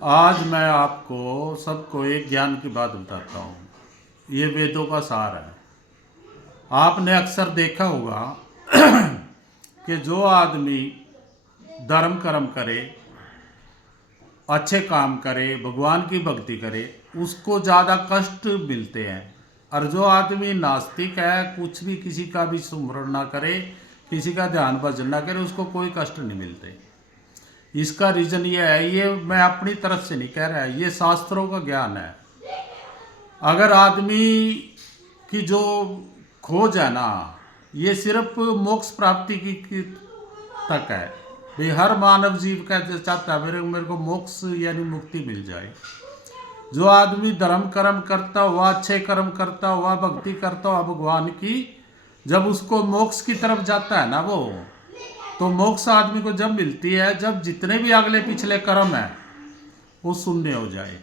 आज मैं आपको सबको एक ज्ञान की बात बताता हूँ। ये वेदों का सार है। आपने अक्सर देखा होगा कि जो आदमी धर्म कर्म करे, अच्छे काम करे, भगवान की भक्ति करे, उसको ज़्यादा कष्ट मिलते हैं। और जो आदमी नास्तिक है, कुछ भी किसी का भी सुमरण ना करे, किसी का ध्यान भजन ना करे, उसको कोई कष्ट नहीं मिलते। इसका रीज़न ये है, ये मैं अपनी तरफ से नहीं कह रहा, ये शास्त्रों का ज्ञान है। अगर आदमी की जो खोज है ना, ये सिर्फ मोक्ष प्राप्ति की तक है। भाई हर मानव जीव का चाहता है मेरे को मोक्ष यानी मुक्ति मिल जाए। जो आदमी धर्म कर्म करता हुआ, अच्छे कर्म करता हुआ, भक्ति करता हुआ भगवान की, जब उसको मोक्ष की तरफ जाता है ना वो, तो मोक्ष आदमी को जब मिलती है जब जितने भी अगले पिछले कर्म है वो शून्य हो जाए।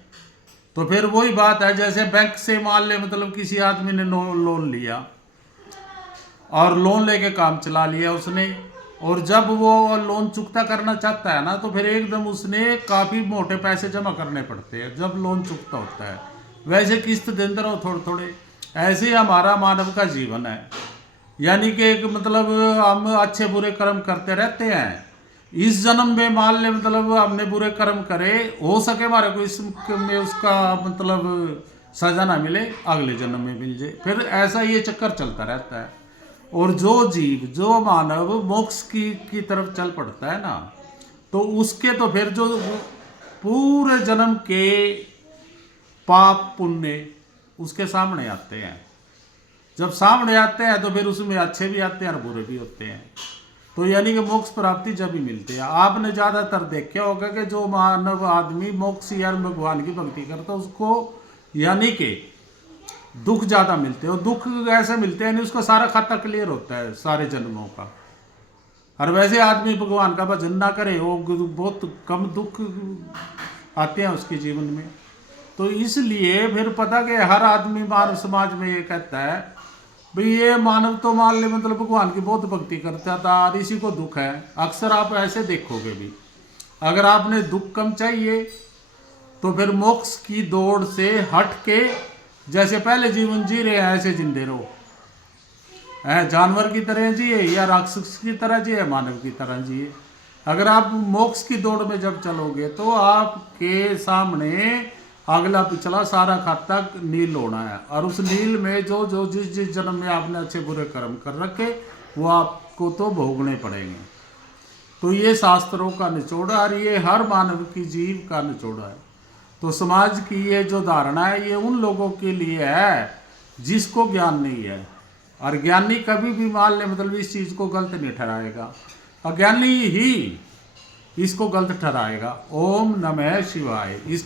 तो फिर वही बात है, जैसे बैंक से मान ले मतलब किसी आदमी ने लोन लिया और लोन लेके काम चला लिया उसने, और जब वो लोन चुकता करना चाहता है ना, तो फिर एकदम उसने काफ़ी मोटे पैसे जमा करने पड़ते हैं जब लोन चुकता होता है। वैसे किस्त देते रहो थोड़े थोड़े। ऐसे ही हमारा मानव का जीवन है, यानी कि एक मतलब हम अच्छे बुरे कर्म करते रहते हैं। इस जन्म में मान ले मतलब हमने बुरे कर्म करे, हो सके हमारे को इसमें उसका मतलब सजा ना मिले, अगले जन्म में मिल जाए। फिर ऐसा ये चक्कर चलता रहता है। और जो जीव, जो मानव मोक्ष की तरफ चल पड़ता है ना, तो उसके तो फिर जो पूरे जन्म के पाप पुण्य उसके सामने आते हैं। जब सामने आते हैं तो फिर उसमें अच्छे भी आते हैं और बुरे भी होते हैं। तो यानी कि मोक्ष प्राप्ति जब भी मिलती है। आपने ज़्यादातर देखा होगा कि जो मानव आदमी मोक्ष या भगवान की भक्ति करता है उसको यानी कि दुख ज़्यादा मिलते हैं। और दुख ऐसे मिलते हैं, यानी उसका सारा खाता क्लियर होता है सारे जन्मों का। और वैसे आदमी भगवान का भजन ना करे, वो बहुत कम दुख आते हैं उसके जीवन में। तो इसलिए फिर पता कि हर आदमी मानव समाज में ये कहता है भाई ये मानव तो मान ले मतलब भगवान की बहुत भक्ति करता था और इसी को दुख है। अक्सर आप ऐसे देखोगे भी, अगर आपने दुख कम चाहिए तो फिर मोक्ष की दौड़ से हट के जैसे पहले जीवन जी रहे हैं ऐसे जिंदे रहो। जानवर की तरह जिए या राक्षस की तरह जिए, मानव की तरह जिए। अगर आप मोक्ष की दौड़ में जब चलोगे तो आपके सामने अगला पिछला सारा खाता नील होना है। और उस नील में जो जो जिस जन्म में आपने अच्छे बुरे कर्म कर रखे वो आपको तो भोगने पड़ेंगे। तो ये शास्त्रों का निचोड़ा और ये हर मानव की जीव का निचोड़ा है। तो समाज की ये जो धारणा है ये उन लोगों के लिए है जिसको ज्ञान नहीं है। और ज्ञानी कभी भी मान ले मतलब इस चीज़ को गलत नहीं ठहराएगा, अज्ञानी ही इसको गलत ठहराएगा। ओम नमः शिवाय। इस